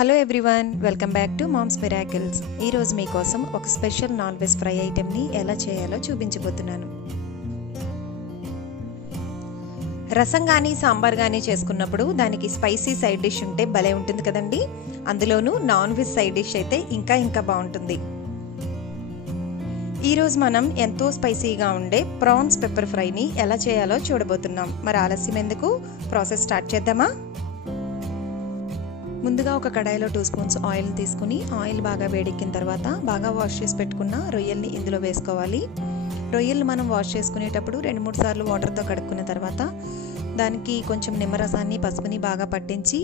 Hello everyone, welcome back to Mom's Miracles. ఈరోజు మీకోసం ఒక స్పెషల్ నాన్ వెజ్ ఫ్రై ఐటెంని ఎలా చేయాలో చూపించబోతున్నాను. రసం కానీ సాంబార్ కానీ చేసుకున్నప్పుడు దానికి స్పైసీ సైడ్ డిష్ ఉంటే భలే ఉంటుంది కదండి. అందులోనూ నాన్ వెజ్ సైడ్ డిష్ అయితే ఇంకా బాగుంటుంది. ఈరోజు మనం ఎంతో స్పైసీగా ఉండే ప్రాన్స్ పెప్పర్ ఫ్రైని ఎలా చేయాలో చూడబోతున్నాం. మరి ఆలస్యం ఎందుకు, ప్రాసెస్ స్టార్ట్ చేద్దామా? ముందుగా ఒక కడాయిలో 2 స్పూన్స్ ఆయిల్ని తీసుకుని ఆయిల్ బాగా వేడెక్కిన తర్వాత బాగా వాష్ చేసి పెట్టుకున్న రొయ్యల్ని ఇందులో వేసుకోవాలి. రొయ్యలు మనం వాష్ చేసుకునేటప్పుడు 2-3 సార్లు వాటర్తో కడుక్కున్న తర్వాత దానికి కొంచెం నిమ్మరసాన్ని పసుపుని బాగా పట్టించి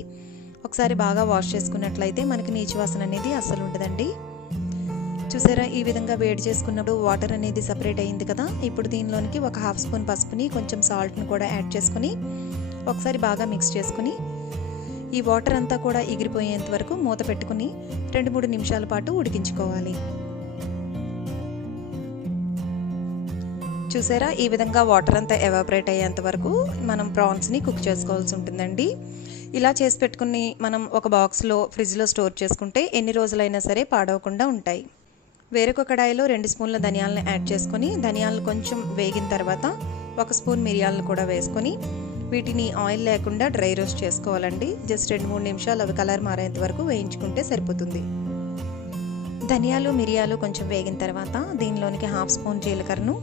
ఒకసారి బాగా వాష్ చేసుకున్నట్లయితే మనకి నీచు వాసన అనేది అస్సలు ఉండదండి. చూసారా, ఈ విధంగా వేడి చేసుకున్నప్పుడు వాటర్ అనేది సపరేట్ అయింది కదా. ఇప్పుడు దీనిలోనికి ఒక 1/2 స్పూన్ పసుపుని కొంచెం సాల్ట్ని కూడా యాడ్ చేసుకుని ఒకసారి బాగా మిక్స్ చేసుకుని ఈ వాటర్ అంతా కూడా ఎగిరిపోయేంత వరకు మూత పెట్టుకుని 2-3 నిమిషాల పాటు ఉడికించుకోవాలి. చూసారా, ఈ విధంగా వాటర్ అంతా ఎవాపరేట్ అయ్యేంత వరకు మనం ప్రాన్స్ని కుక్ చేసుకోవాల్సి ఉంటుందండి. ఇలా చేసి పెట్టుకుని మనం ఒక బాక్స్లో ఫ్రిడ్జ్లో స్టోర్ చేసుకుంటే ఎన్ని రోజులైనా సరే పాడవకుండా ఉంటాయి. వేరొక కడాయిలో 2 స్పూన్ల ధనియాలను యాడ్ చేసుకొని ధనియాలు కొంచెం వేగిన తర్వాత 1 స్పూన్ మిరియాలను కూడా వేసుకొని వీటిని ఆయిల్ లేకుండా డ్రై రోస్ట్ చేసుకోవాలండి. జస్ట్ 2-3 నిమిషాలు అవి కలర్ మారేంత వరకు వేయించుకుంటే సరిపోతుంది. ధనియాలు మిరియాలు కొంచెం వేగిన తర్వాత దీనిలోనికి 1/2 స్పూన్ జీలకర్రను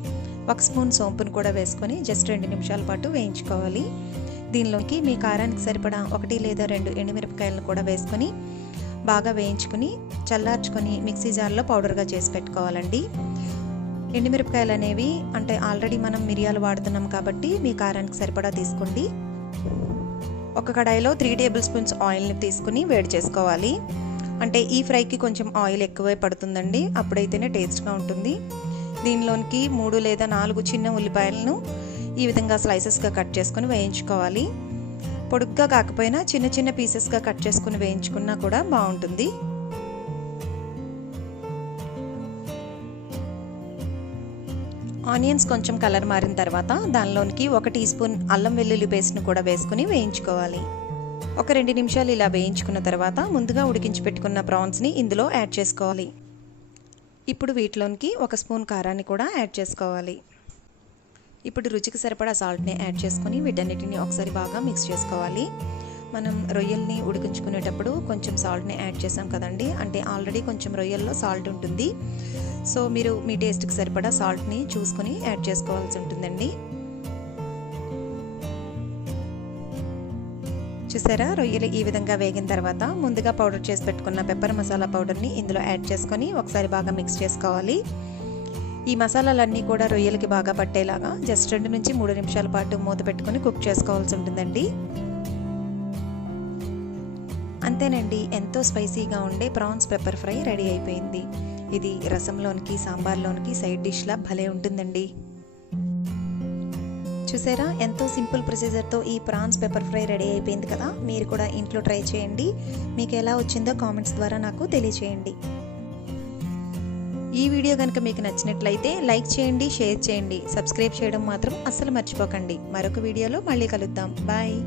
1 స్పూన్ సోంపును కూడా వేసుకొని జస్ట్ 2 నిమిషాల పాటు వేయించుకోవాలి. దీనిలోకి మీ కారానికి సరిపడా 1 లేదా 2 ఎండుమిరపకాయలను కూడా వేసుకొని బాగా వేయించుకుని చల్లార్చుకొని మిక్సీ జార్లో పౌడర్గా చేసి పెట్టుకోవాలండి. ఎండుమిరపకాయలు అనేవి అంటే ఆల్రెడీ మనం మిరియాలు వాడుతున్నాం కాబట్టి మీ కారానికి సరిపడా తీసుకోండి. ఒక కడాయిలో 3 టేబుల్ స్పూన్స్ ఆయిల్ని తీసుకుని వేడి చేసుకోవాలి. అంటే ఈ ఫ్రైకి కొంచెం ఆయిల్ ఎక్కువే పడుతుందండి, అప్పుడైతేనే టేస్ట్గా ఉంటుంది. దీనిలోనికి 3 లేదా 4 చిన్న ఉల్లిపాయలను ఈ విధంగా స్లైసెస్గా కట్ చేసుకుని వేయించుకోవాలి. పొడుగ్గా కాకపోయినా చిన్న పీసెస్గా కట్ చేసుకుని వేయించుకున్నా కూడా బాగుంటుంది. ఆనియన్స్ కొంచెం కలర్ మారిన తర్వాత దానిలోనికి 1 టీ స్పూన్ అల్లం వెల్లుల్లి పేస్ట్ను కూడా వేసుకుని వేయించుకోవాలి. ఒక 2 నిమిషాలు ఇలా వేయించుకున్న తర్వాత ముందుగా ఉడికించి పెట్టుకున్న ప్రాన్స్ని ఇందులో యాడ్ చేసుకోవాలి. ఇప్పుడు వీటిలోనికి 1 స్పూన్ కారాన్ని కూడా యాడ్ చేసుకోవాలి. ఇప్పుడు రుచికి సరిపడా సాల్ట్ని యాడ్ చేసుకొని వీటన్నిటిని ఒకసారి బాగా మిక్స్ చేసుకోవాలి. మనం రొయ్యల్ని ఉడికించుకునేటప్పుడు కొంచెం సాల్ట్ని యాడ్ చేసాం కదండి, అంటే ఆల్రెడీ కొంచెం రొయ్యల్లో సాల్ట్ ఉంటుంది. సో మీరు మీ టేస్ట్కి సరిపడా సాల్ట్ని చూసుకొని యాడ్ చేసుకోవాల్సి ఉంటుందండి. చూసారా, రొయ్యలు ఈ విధంగా వేగిన తర్వాత ముందుగా పౌడర్ చేసి పెట్టుకున్న పెప్పర్ మసాలా పౌడర్ని ఇందులో యాడ్ చేసుకొని ఒకసారి బాగా మిక్స్ చేసుకోవాలి. ఈ మసాలాలన్నీ కూడా రొయ్యలకి బాగా పట్టేలాగా జస్ట్ 2 నుంచి 3 నిమిషాల పాటు మూత పెట్టుకొని కుక్ చేసుకోవాల్సి ఉంటుందండి. అంతేనండి, ఎంతో స్పైసీగా ఉండే ప్రాన్స్ పెప్పర్ ఫ్రై రెడీ అయిపోయింది. ఇది రసంలోనికి సాంబార్లోనికి సైడ్ డిష్లా భలే ఉంటుందండి. చూసారా, ఎంతో సింపుల్ ప్రొసీజర్తో ఈ ప్రాన్స్ పెప్పర్ ఫ్రై రెడీ అయిపోయింది కదా. మీరు కూడా ఇంట్లో ట్రై చేయండి. మీకు ఎలా వచ్చిందో కామెంట్స్ ద్వారా నాకు తెలియచేయండి. ఈ వీడియో కనుక మీకు నచ్చినట్లయితే లైక్ చేయండి, షేర్ చేయండి, సబ్స్క్రైబ్ చేయడం మాత్రం అస్సలు మర్చిపోకండి. మరొక వీడియోలో మళ్ళీ కలుద్దాం. బాయ్.